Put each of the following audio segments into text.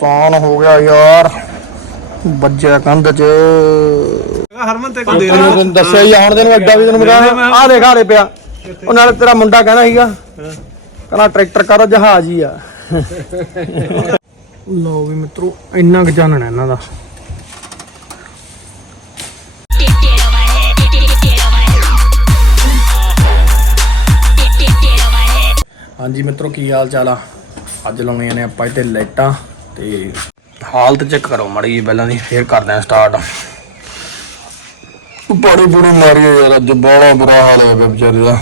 ਨੁਕਸਾਨ ਹੋ ਗਿਆ ਯਾਰ। ਵੱਜਿਆ ਕੰਧ 'ਚ। ਹਰਮਨ ਤੇ ਕੋ ਦੇ ਤੈਨੂੰ ਤੈਨੂੰ ਦੱਸਿਆ ਹੀ ਆ, ਹੁਣ ਤੈਨੂੰ ਐਡਾ ਵੀ ਤੈਨੂੰ ਮੈਂ ਆ ਦੇਖ ਹਾਰੇ ਪਿਆ। ਉਹ ਨਾਲ ਤੇਰਾ ਮੁੰਡਾ ਕਹਿੰਦਾ ਸੀਗਾ ਕਹਿੰਦਾ ਟਰੈਕਟਰ ਕਰ ਜਹਾਜ਼ ਹੀ ਆ। ਲਓ ਵੀ ਮਿੱਤਰੋ ਇੰਨਾ ਕੁ ਜਾਣਣਾ ਇਹਨਾਂ ਦਾ। ਹਾਂਜੀ ਮਿੱਤਰੋ ਕੀ ਹਾਲ ਚਾਲ ਆ? ਅੱਜ ਲਾਉਣੀਆਂ ਨੇ ਆਪਾਂ ਇੱਥੇ ਲਾਈਟਾਂ। ਤੇ ਹਾਲਤ ਚੈੱਕ ਕਰੋ ਮੜੀ ਜੀ ਪਹਿਲਾਂ ਦੀ ਫੇਰ ਕਰਦੇ ਆ ਸਟਾਰਟ ਬੜੀ ਬੜੀ ਮਾਰੀ ਆ ਯਾਰ ਅੱਜ ਬੜਾ ਬੁਰਾ ਹਾਲ ਪਿਆ ਵਿਚਾਰੇ ਦਾ।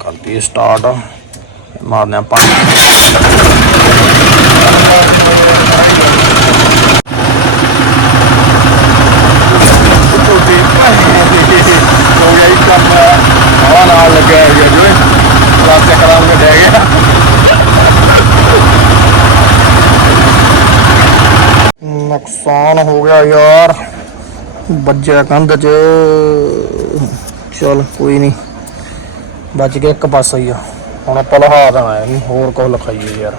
ਕਰਦੀ ਸਟਾਰਟ ਹੋ ਗਿਆ ਜੀ ਕੰਮ। ਹਵਾ ਨਾਲ ਲੱਗਿਆ ਹੋਇਆ ਜਿਵੇਂ ਪਲਾਸਟਿਕ ਕਰਾਉਣ ਦੇ ਡੈ ਗਿਆ। ਨੁਕਸਾਨ ਹੋ ਗਿਆ ਯਾਰ। ਵੱਜਿਆ ਕੰਧ 'ਚ। ਚਲ ਕੋਈ ਨਹੀਂ ਬਚ ਗਿਆ ਇੱਕ ਪਾਸਾ ਹੀ ਆ। ਹੁਣ ਆਪਾਂ ਲਹਾ ਦੇਣਾ ਇਹਨੂੰ, ਹੋਰ ਕੁਝ ਲਿਖਾਈਏ ਯਾਰ।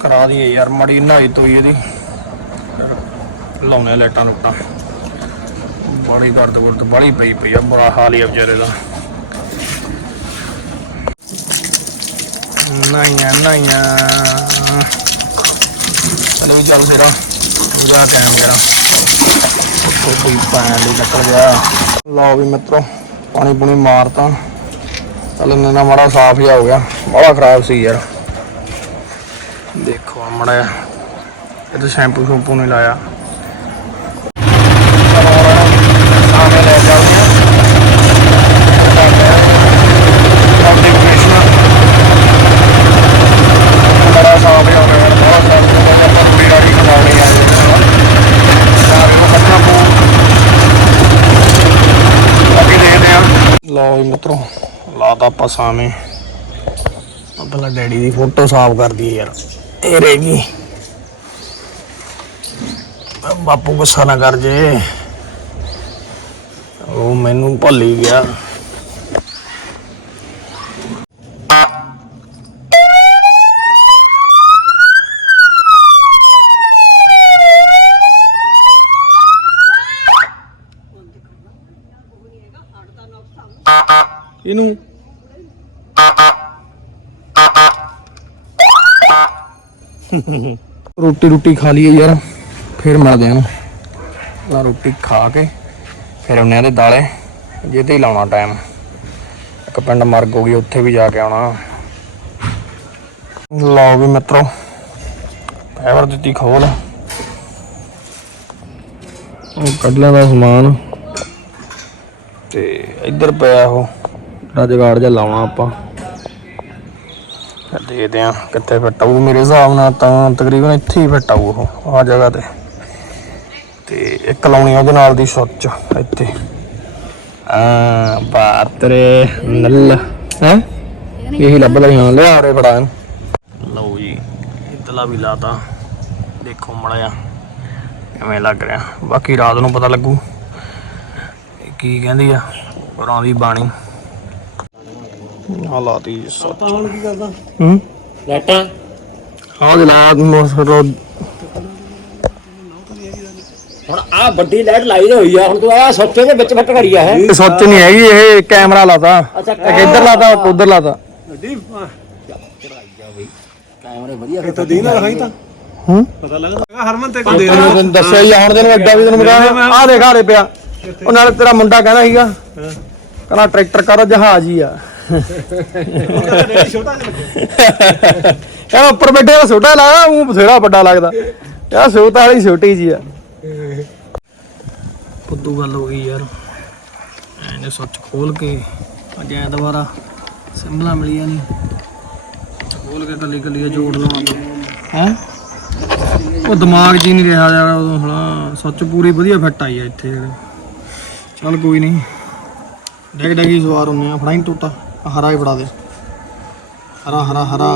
ਕਰਾ ਦਈਏ ਯਾਰ, ਮੜੀ ਨਹਾਈ ਤੋਈ ਇਹਦੀ। ਲਾਉਣੇ ਲੈਟਾਂ ਲੁੱਟਾਂ। ਬੜੀ ਗਰਦ ਗੁਰਦ ਬੜੀ ਪਈ ਪਈ ਆ, ਬੁਰਾ ਹਾਲ ਹੀ ਆ ਵਿਚਾਰੇ ਦਾ। ਨਾਈਆਂ ਨਾਈਆਂ ਚਲੋ ਚੱਲ ਤੇਰਾ। ਪੂਰਾ ਟਾਈਮ ਗਿਆ ਉੱਤੋਂ ਕੋਈ ਪਾਣ ਲਈ ਨਿਕਲ ਗਿਆ ਲਓ ਵੀ ਮਿੱਤਰੋ, ਪਾਣੀ ਪੂਣੀ ਮਾਰਤਾ। ਚੱਲ ਨਾ ਮਾੜਾ ਸਾਫ਼ ਜਿਹਾ ਹੋ ਗਿਆ। ਬੜਾ ਖਰਾਬ ਸੀ ਯਾਰ। ਦੇਖੋ ਮੜਾ ਇਹ ਤਾਂ ਸ਼ੈਂਪੂ ਸ਼ੈਂਪੂ ਨਹੀਂ ਲਾਇਆ ਚਲੋ ਹੁਣ ਇਹਨੂੰ ਸਾਹਮਣੇ ਲੈ ਜਾਂਦੇ ਆ ਬੜਾ ਸਾਫ਼ ਜਿਹਾ ਹੋ ਗਿਆ ਯਾਰ, ਬਹੁਤ ਸਾਫ਼ ਹੋ ਗਿਆ ਪਰ ਪੀੜਾ ਨਹੀਂ ਖਵਾਉਣੀ ਆ ਸਾਰੇ ਨੂੰ ਕੱਟਣਾ ਪਊ ਬਾਕੀ ਦੇਖਦੇ ਆ ਲਓ ਜੀ ਮਿੱਤਰੋ, ਲਾਤਾ ਆਪਾਂ ਸਾਵੇਂ। ਪਹਿਲਾਂ ਡੈਡੀ ਦੀ ਫੋਟੋ ਸਾਫ਼ ਕਰ ਦਈਏ ਯਾਰ। ਇਹ ਰਹਿ ਗਈ। ਬਾਪੂ ਗੁੱਸਾ ਨਾ ਕਰ ਜੇ। ਉਹ ਮੈਨੂੰ ਭੁੱਲ ਹੀ ਗਿਆ। ਇਹਨੂੰ ਰੋਟੀ ਰੋਟੀ ਖਾ ਲਈਏ ਯਾਰ, ਫਿਰ ਮਿਲਦੇ ਆਂ ਆ ਰੋਟੀ ਖਾ ਕੇ ਫਿਰ ਉਹਨੇ ਦੇ ਦਾਲੇ ਜੇ ਹੀ ਲਾਉਣਾ ਟਾਈਮ ਇੱਕ ਪਿੰਡ ਮਰਗ ਹੋ ਗਈ, ਉੱਥੇ ਵੀ ਜਾ ਕੇ ਆਉਣਾ। ਲਓ ਵੀ ਮਿੱਤਰੋ, ਫਾਈਬਰ ਦਿੱਤੀ ਖੋਲ। ਉਹ ਕੱਢ ਲਿਆ ਦਾ ਸਮਾਨ। ਤੇ ਇੱਧਰ ਪਿਆ ਉਹ। ਰਜਗਾੜ ਜਿਹਾ ਲਾਉਣਾ ਆਪਾਂ। ਦੇਖਦੇ ਆ ਕਿੱਥੇ ਫਿੱਟ ਆਊ। ਮੇਰੇ ਹਿਸਾਬ ਨਾਲ ਤਾਂ ਤਕਰੀਬਨ ਇੱਥੇ ਹੀ ਫਿੱਟ ਆਊ ਉਹ ਆ ਜਗ੍ਹਾ ਤੇ। ਤੇ ਇੱਕ ਲਾਉਣੀ ਉਹਦੇ ਨਾਲ ਦੀ ਸੁੱਚ ਇੱਥੇ। ਆ, ਬਾਤਰੇ, ਨੱਲ। ਹੈ? ਇਹੀ ਲੱਭ ਲਈ ਹਾਂ, ਲਿਆ ਉਰੇ ਫੜਾ ਲਓ ਜੀ ਇਤਲਾ ਵੀ ਲਾਤਾ। ਦੇਖੋ ਮੜਿਆ ਕਿਵੇਂ ਲੱਗ ਰਿਹਾ। ਬਾਕੀ ਰਾਤ ਨੂੰ ਪਤਾ ਲੱਗੂ ਕੀ ਕਹਿੰਦੀ ਆ ਪਰਾਂ ਦੀ ਬਾਣੀ। ਆ ਲਾਤੀ ਸੁੱਚ। ਹੁਣ ਕੀ ਕਰਦਾ? ਹੂੰ? ਲੈਟਾਂ ਹਾਂ ਜਨਾਬ ਮੋਸਰੋ ਹੁਣ ਆ ਵੱਡੀ ਲਾਈਟ ਲਾਈ ਹੋਈ ਆ ਹੁਣ ਤੂੰ ਆ ਸੋਚੇ ਦੇ ਵਿੱਚ ਫਟ ਕਰੀ ਆ ਹੈ? ਇਹ ਸੁੱਚ ਨਹੀਂ ਹੈਗੀ ਇਹ ਕੈਮਰਾ ਲਾਤਾ। ਅੱਛਾ ਇੱਕ ਇੱਧਰ ਲਾਤਾ ਇੱਕ ਉੱਧਰ ਲਾਤਾ। ਵੱਡੀ ਕੈਮਰੇ ਵਧੀਆ ਇੱਥੇ ਦੀ ਨਾ। ਰਖਾਈ ਤਾਂ। ਹੂੰ? ਪਤਾ ਲੱਗਦਾ ਹਰਮਨ ਤੇ ਕੋ ਦੇ ਤੈਨੂੰ ਤੈਨੂੰ ਦੱਸਿਆ ਹੀ ਆ, ਹੁਣ ਤੈਨੂੰ ਐਡਾ ਵੀ ਤੈਨੂੰ ਮੈਂ ਆ ਦੇਖ ਹਾਰੇ ਪਿਆ। ਉਹ ਨਾਲ ਤੇਰਾ ਮੁੰਡਾ ਕਹਿੰਦਾ ਸੀਗਾ ਕਹਿੰਦਾ ਟਰੈਕਟਰ ਕਰ ਜਹਾਜ਼ ਹੀ ਆ। ਡੈਡੀ ਛੋਟਾ ਜਿਹਾ ਇਹ ਉੱਪਰ ਬੈਠੇ ਦਾ ਛੋਟਾ ਲੱਗਦਾ ਉਹ ਬਥੇਰਾ ਵੱਡਾ ਲੱਗਦਾ। ਯਾਰ ਸੋਤਾ ਵਾਲੀ ਛੋਟੀ ਜੀ ਆ। ਫੁੱਦੂ ਗੱਲ ਹੋ ਗਈ ਯਾਰ। ਇਹਨੇ ਸੱਚ ਖੋਲ ਕੇ ਅੱਜ ਐ ਦੁਬਾਰਾ ਸਿੰਬਲਾਂ ਮਿਲੀਆਂ ਨਹੀਂ ਖੋਲ ਕੇ ਕੱਲੀ ਕੱਲੀ ਜੋੜ ਲਵਾਂ ਹੈ? ਉਹ ਦਿਮਾਗ ਜੀ ਨਹੀਂ ਰਿਹਾ ਯਾਰ ਉਦੋਂ ਹਣਾ। ਸੱਚ ਪੂਰੀ ਵਧੀਆ ਫਿੱਟ ਆਈ ਆ ਇੱਥੇ। ਚੱਲ ਕੋਈ ਨਹੀਂ ਡੈਗ ਡੈਗੀ ਸਵਾਰ ਹੁੰਨੇ ਆ ਫੜਾਈ ਟੋਟਾ ਹਰਾ ਹੀ ਫੜਾ ਦੇ। ਹਰਾ ਹਰਾ ਹਰਾ।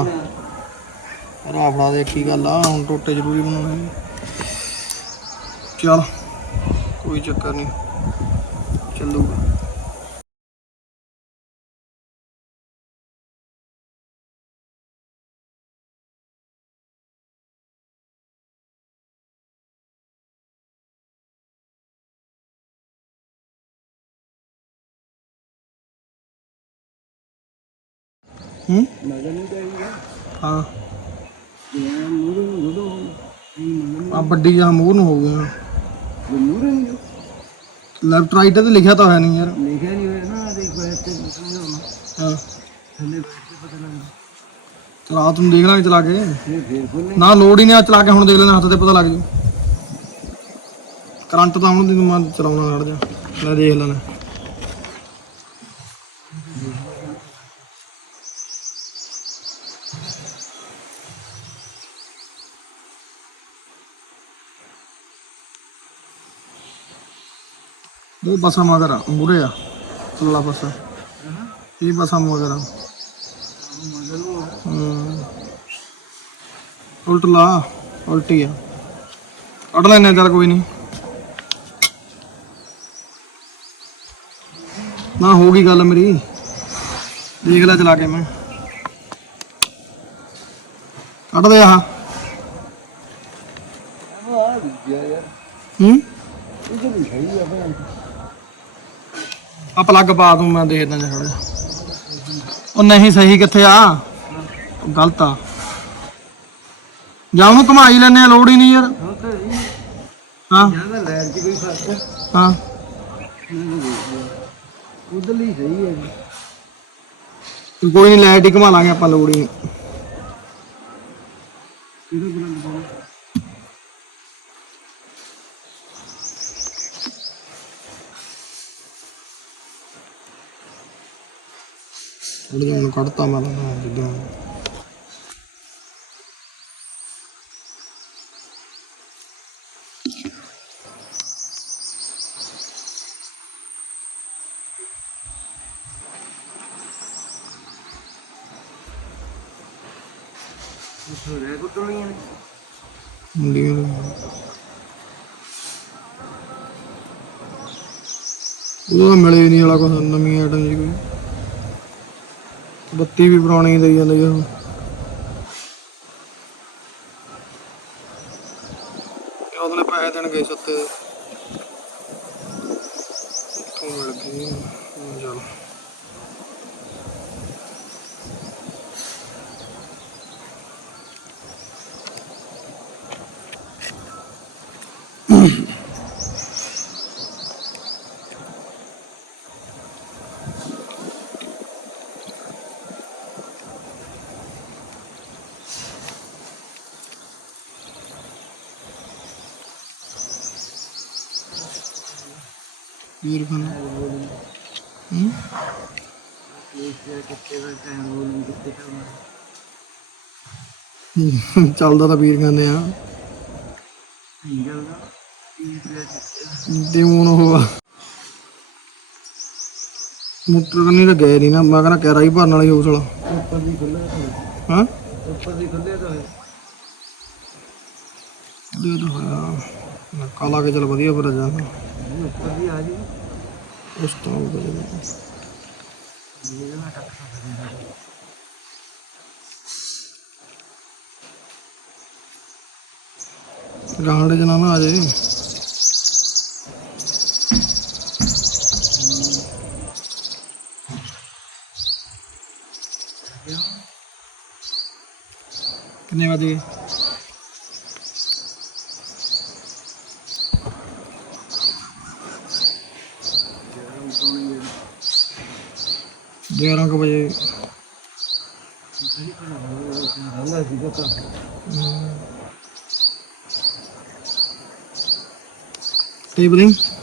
ਹਰਾ ਫੜਾ ਦੇ, ਕੀ ਗੱਲ ਆ? ਹੁਣ ਟੋਟੇ ਜ਼ਰੂਰੀ ਬਣਾਉਣੇ ਚੱਲ, ਕੋਈ ਚੱਕਰ ਨਹੀਂ। ਚੱਲੂਗਾ। ਹੂੰ ਮਗਰ ਨਹੀਂ ਚਾਹੀਦਾ ਹਾਂ ਜੇ ਮੂਰੇ ਨੂੰ ਰੋਡੋ ਨਹੀਂ ਮਗਰ ਆ ਵੱਡੀ ਜਾਂ ਮੂੰਹ ਨੂੰ ਹੋ ਗਿਆ ਨੂੰ ਮੂਰੇ ਨੂੰ ਲੈਫਟ ਰਾਈਟ ਤੇ ਲਿਖਿਆ ਤਾਂ ਹੋਇਆ ਨਹੀਂ ਯਾਰ। ਲਿਖਿਆ ਨਹੀਂ ਹੋਇਆ ਨਾ ਦੇਖੋ ਇੱਥੇ ਲਿਖਿਆ ਹੋਣਾ। ਹਾਂ। ਥੱਲੇ ਬੈਠ ਕੇ ਪਤਾ ਲੱਗਦਾ ਚਲਾ ਤੂੰ ਦੇਖ ਲਾਂਗੇ ਚਲਾ ਕੇ। ਨਾ ਲੋਡ ਹੀ ਨਹੀਂ ਆ ਚਲਾ ਕੇ ਹੁਣ ਦੇਖ ਲੈਣਾ ਹੱਥ ਤੇ ਪਤਾ ਲੱਗ ਜੂ ਕਰੰਟ ਤਾਂ ਹੁਣ ਦੀ ਮੈਂ ਚਲਾਉਣਾ ਖੜ ਜਾ। ਲੈ ਦੇਖ ਲੈਣਾ। ਉਹ ਬਸਾ ਮਗਰ ਆ ਮੂਰੇ ਆ ਚੱਲਾ ਬਸਾ ਇਹ ਬਸਾ ਮਗਰ ਆ। ਹੂੰ। ਉਲਟ ਲਾ ਉਲਟੀ ਆ। ਕੱਢ ਲੈਨੇ ਚੱਲ ਕੋਈ ਨਹੀਂ। ਨਾ ਹੋ ਗਈ ਗੱਲ ਮੇਰੀ। ਦੇਖ ਲੈ ਚਲਾ ਕੇ ਮੈਂ। ਕੱਢ ਦੇ ਆਹ। ਦੂਜਾ ਯਾਰ। ਹੂੰ ਇਹ ਤਾਂ ਨਹੀਂ ਸਹੀ ਆ ਭੈਣ ਆ ਪਲੱਗ ਪਾ ਦੂੰ ਮੈਂ ਦੇਖਦਾ ਜਾ ਖੜਾ ਉਹ ਨਹੀਂ ਸਹੀ ਕਿੱਥੇ ਆ? ਉਹ ਗਲਤ ਆ। ਜਾਂ ਉਹਨੂੰ ਘੁਮਾਈ ਲੈਨੇ ਆ, ਲੋੜ ਹੀ ਨਹੀਂ ਯਾਰ। ਹਾਂ। ਤਾਂ ਲੈਣ 'ਚ ਕੋਈ ਫ਼ਰਕ ਹਾਂ। ਉਧਰਲੀ ਸਹੀ ਹੈ ਜੀ ਕੋਈ ਨਹੀਂ ਲਾਈਟ ਹੀ ਘੁਮਾ ਲਾਂਗੇ ਆਪਾਂ, ਲੋੜ ਹੀ ਨਹੀਂ। ਕਿਹੜਾ ਬਲੰਦ ਪਾਉਣਾ ਉਹਦੇ ਹੁਣ ਕੱਢਤਾ ਮੈਂ ਤਾਂ ਜਿੱਦਾਂ ਉੱਥੋਂ ਰਹਿ ਕੁੱਟਣੀਆਂ ਨੇ ਮੁੰਡੀਆਂ ਦੇ ਉਹਦਾ ਮਿਲੇ ਨਹੀਂ ਵਾਲਾ ਕੁਛ ਨਵੀਂ ਆਈਟਮ ਜੀ ਕੋਈ ਬੱਤੀ ਵੀ ਪੁਰਾਣੀ ਦੇਈ ਜਾਂਦੀ ਆ ਉਹ। ਪੈਸੇ ਦੇਣ ਗਏ ਸੁੱਤੇ ਦੇ ਮਿਲ ਗਈ ਹਾਂ, ਹੂੰ ਚੱਲਦਾ ਤਾਂ ਵੀਰ ਖਾਨੇ ਆ। ਤੇ ਹੁਣ ਉਹ। ਮੋਟਰ ਕੰਨੀ ਤਾਂ ਗਏ ਨਹੀਂ ਨਾ ਮੈਂ ਕਹਿੰਦਾ ਕੈਰਾ ਹੀ ਭਰਨ ਵਾਲੀ ਉਸ ਵਾਲਾ। ਉੱਪਰ ਦੀ ਖੁੱਲਿਆ ਹਾਂ? ਉੱਪਰ ਦੀ ਖੁੱਲਿਆ ਤਾਂ ਹੈ ਦੇ ਦੋ ਹੋਇਆ। ਕਾਲਾ ਕੇ ਚਲ ਵਧੀਆ ਪਰ ਜਾਂਦਾ ਉੱਪਰ ਦੀ ਆ ਜੀ ਉਸ ਤੋਂ ਵਧੀਆ ਇਹਦੇ ਨਾਲ ਟੱਕ ਸਕਦਾ ਗਾਂਡੇ ਜਨਾ ਨਾ ਆ ਜੇ ਕਿੰਨੇ ਵਜੇ? ਗਿਆਰਾਂ ਕੁ ਵਜੇ ਰਹਿੰਦਾ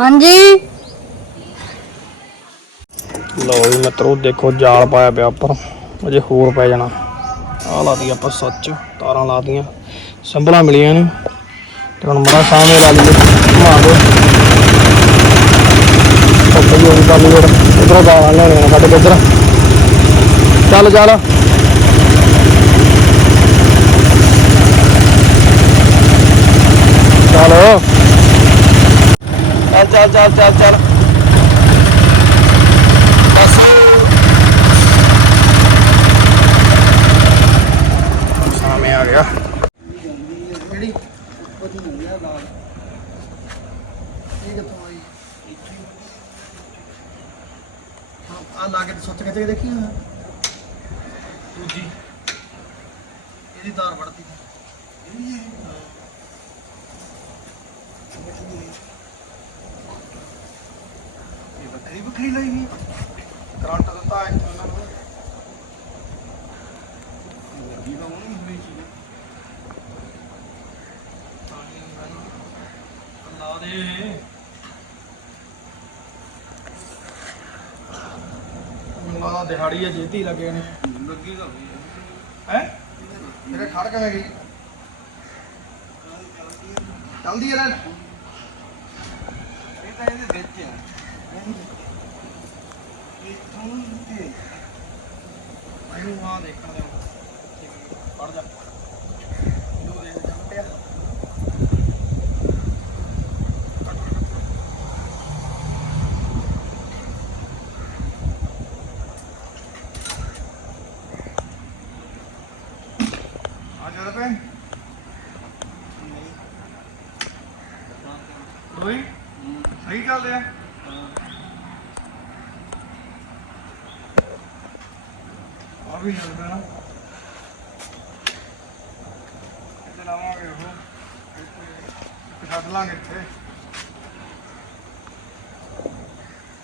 ਹਾਂਜੀ। ਲਓ ਜੀ ਮਿੱਤਰੋ, ਦੇਖੋ ਜਾਲ ਪਾਇਆ ਪਿਆ ਉੱਪਰ। ਅਜੇ ਹੋਰ ਪੈ ਜਾਣਾ। ਆਹ ਲਾ ਆਪਾਂ ਸੱਚ, ਤਾਰਾਂ ਲਾਤੀਆਂ ਸੰਭਲਾਂ ਮਿਲੀਆਂ ਨੇ। ਤੇ ਹੁਣ ਮਰਾ ਸਾਹਮਣੇ ਲਾ ਲਈਏ। ਘੁਮਾ ਦੇ ਉੱਪਰ ਹੀ ਕਰ ਲਈ ਇਧਰੋਂ ਤਾਰਾਂ ਲੈਣੀਆਂ ਸਾਡੇ ਇੱਧਰ। ਚੱਲ ਚੱਲ। ਚੱਲ। ਚੱਲ ਚੱਲ ਚੱਲ ਚੱਲ ਬਸ ਸਾਹਮਣੇ ਆ ਗਿਆ ਜਿਹੜੀ ਉਹਦੀ ਨਹੀਂ ਆ ਨਾਲ ਇਹ ਕਿੱਥੋਂ ਆਈ ਆ ਲਾ ਕੇ ਸੁੱਚ ਕਿਤੇ ਦੇਖੀ ਆ ਦੂਜੀ ਇਹਦੀ ਤਾਰ ਵੜਦੀ ਇਹ ਬੱਕਰੀ ਬੱਕਰੀ ਲਈ ਗਈ ਕਰੰਟ ਦਿੱਤਾ ਹੈ ਉਹਨਾਂ ਨੂੰ। ਲੱਗੀ ਤਾਂ ਉਹਨੂੰ ਹੁੰਦੀ ਸੀ। ਲਾ ਦੇ ਮਾਲਾ ਦਿਹਾੜੀ ਆ, ਜੇਤੀ ਲੱਗੇ ਨੇ। ਲੱਗੀ ਤਾਂ ਹੈ? ਮੇਰੇ ਖੜ ਕਿਵੇਂ ਗਈ? ਚਲਦੀ ਹੈ ਨਾ ਇਹ ਤਾਂ ਇਹਦੇ ਵਿੱਚ ਆ। ਇੱਥੋਂ ਤੇ ਆ ਪੜ ਜਾ ਲੋ ਦੇ ਸਹੀ ਚੱਲਦੇ ਆ ਵੀ ਚੱਲਦਾ ਨਾ ਇੱਥੇ ਲਾਵਾਂਗੇ ਉਹ ਇੱਥੇ ਛੱਡ ਲਾਂਗੇ ਇੱਥੇ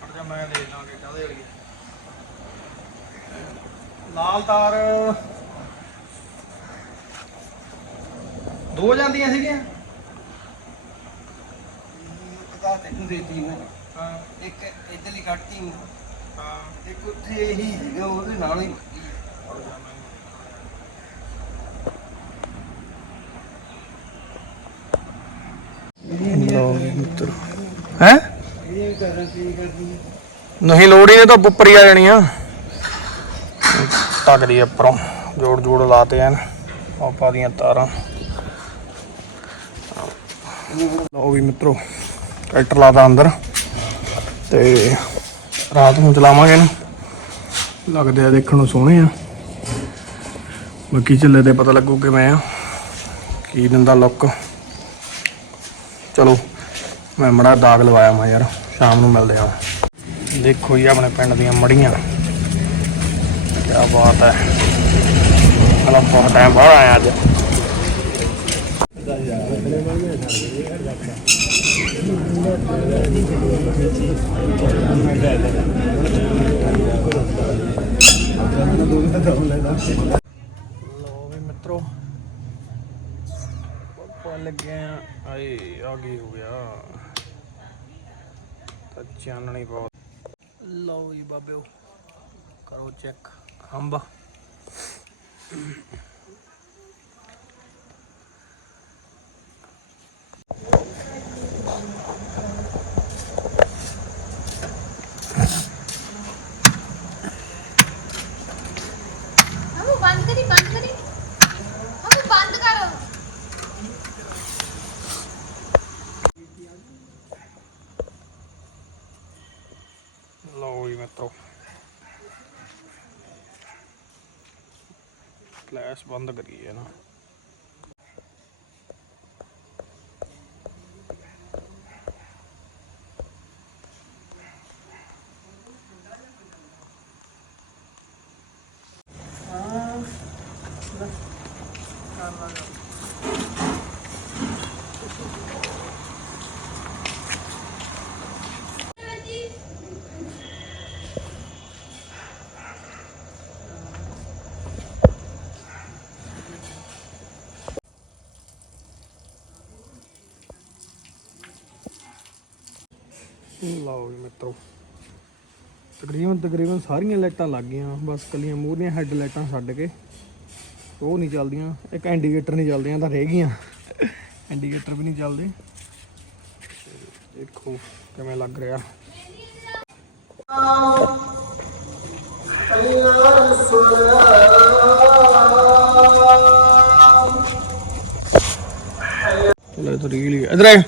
ਫੜ ਜਾ ਮੈਂ ਦੇ ਦਾਂਗੇ ਕਾਹਦੇ ਵਾਲੀ। ਲਾਲ ਤਾਰ। ਦੋ ਜਾਂਦੀਆਂ ਸੀਗੀਆਂ? ਇੱਕ ਤਾਂ ਤੈਨੂੰ ਦੇਤੀ ਮੈਂ। ਹਾਂ। ਇੱਕ ਇੱਧਰਲੀ ਕੱਟਤੀ ਮੈਂ। ਹਾਂ। ਇੱਕ ਉੱਥੇ ਇਹੀ ਸੀਗਾ ਉਹਦੇ ਨਾਲ ਹੀ ਮੈਂ ਲੋ ਮਿੱਤਰ। ਹੈ? ਇਹ ਕਰਾਂ ਕੀ ਕਰਦੀ ਨਹੀਂ ਲੋੜ ਹੀ ਨਹੀਂ ਤਾਂ ਉੱਪਰ ਹੀ ਆ ਜਾਣੀ ਜਾਣੀਆਂ ਟੱਕਦੀ ਉੱਪਰੋਂ। ਜੋੜ ਜੋੜ ਲਾਤੇ ਐਨ ਆਪਾਂ ਦੀਆਂ ਤਾਰਾਂ। ਲਓ ਵੀ ਮਿੱਤਰੋ, ਟਰੈਕਟਰ ਲਾਤਾ ਅੰਦਰ। ਤੇ ਰਾਤ ਨੂੰ ਚਲਾਵਾਂਗੇ ਇਹਨੂੰ। ਲੱਗਦੇ ਆ ਦੇਖਣ ਨੂੰ ਸੋਹਣੇ ਆ। ਬਾਕੀ ਚੱਲੇ ਤੇ ਪਤਾ ਲੱਗੂ ਕਿਵੇਂ ਆ, ਕੀ ਦਿੰਦਾ ਲੁੱਕ ਚਲੋ, ਮੈਂ ਮੜਾ ਦਾਗ ਲਵਾਇਆ ਮੈਂ ਯਾਰ, ਸ਼ਾਮ ਨੂੰ ਮਿਲਦੇ ਆ। ਦੇਖੋ ਜੀ, ਆਪਣੇ ਪਿੰਡ ਦੀਆਂ ਮੜੀਆਂ। ਕੀ ਬਾਤ ਹੈ। ਹਲਾ ਬਹੁਤ ਟਾਈਮ ਬਾਹਰ ਆਇਆ ਅੱਜ। ਲੋ ਵੀ ਮਿੱਤਰੋ ਪਾਪਾ ਲੱਗੇ ਆ ਆਏ, ਆ ਕੀ ਹੋ ਗਿਆ। ਤਾਂ ਚਾਨਣੀ ਬਹੁਤ ਲਓ ਜੀ ਬਾਬਿਓ ਕਰੋ ਚੈੱਕ ਅੰਬ ਹਮ ਬੰਦ ਕਰੀ ਬੰਦ ਕਰੀ ਹਮ ਬੰਦ ਕਰੋ ਲਓ ਜੀ ਮਿੱਤਰੋ ਫਲੈਸ਼ ਬੰਦ ਕਰੀਏ ਨਾ। ਲਓ ਜੀ ਮਿੱਤਰੋ। ਤਕਰੀਬਨ ਤਕਰੀਬਨ ਸਾਰੀਆਂ ਲਾਈਟਾਂ ਲੱਗ ਗਈਆਂ। ਬਸ ਕੱਲੀਆਂ ਮੂਹਰੀਆਂ ਹੈੱਡ ਲਾਈਟਾਂ ਛੱਡ ਕੇ ਉਹ ਨਹੀਂ ਚੱਲਦੀਆਂ। ਇੱਕ ਇੰਡੀਕੇਟਰ ਨਹੀਂ ਚੱਲਦੀਆਂ, ਤਾਂ ਰਹਿ ਗਈਆਂ। ਇੰਡੀਕੇਟਰ ਵੀ ਨਹੀਂ ਚੱਲਦੇ। ਤੇ ਦੇਖੋ ਕਿਵੇਂ ਲੱਗ ਰਿਹਾ। ਲੈ ਤਾਂ ਰੀਲ ਹੀ ਇਧਰ ਆ।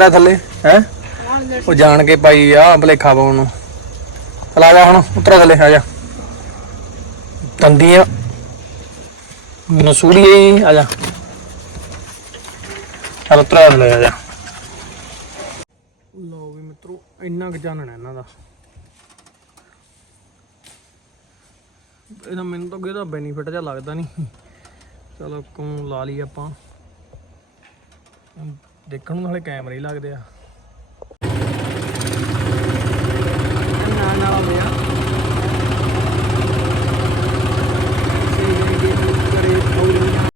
ਉਤਰਿਆ ਥੱਲੇ, ਹੈ? ਉਹ ਜਾਣ ਕੇ ਪਾਈ ਆ ਭਲੇਖਾ ਪਾਉਣ ਨੂੰ। ਚਲ ਆ ਜਾ ਹੁਣ ਉਤਰਿਆ ਥੱਲੇ, ਆ ਜਾ। ਤੰਦੀਆਂ। ਨਸੂੜੀਏ ਆ ਜਾ। ਚਲ ਉਤਰਿਆ ਥੱਲੇ, ਆ ਜਾ। ਲਓ ਵੀ ਮਿੱਤਰੋ, ਇੰਨਾ ਕੁ ਜਾਣਣਾ ਇਹਨਾਂ ਦਾ। ਇਹਦਾ ਮੈਨੂੰ ਤਾਂ ਇਹਦਾ ਬੈਨੀਫਿਟ ਜਿਹਾ ਲੱਗਦਾ ਨਹੀਂ। ਚਲੋ ਕੌਣ ਲਾ ਲਈ ਆਪਾਂ। ਦੇਖਣ ਨੂੰ ਨਾਲੇ ਕੈਮਰੇ ਹੀ ਲੱਗਦੇ ਆ। ਨਾ ਨਾ ਹੋਇਆ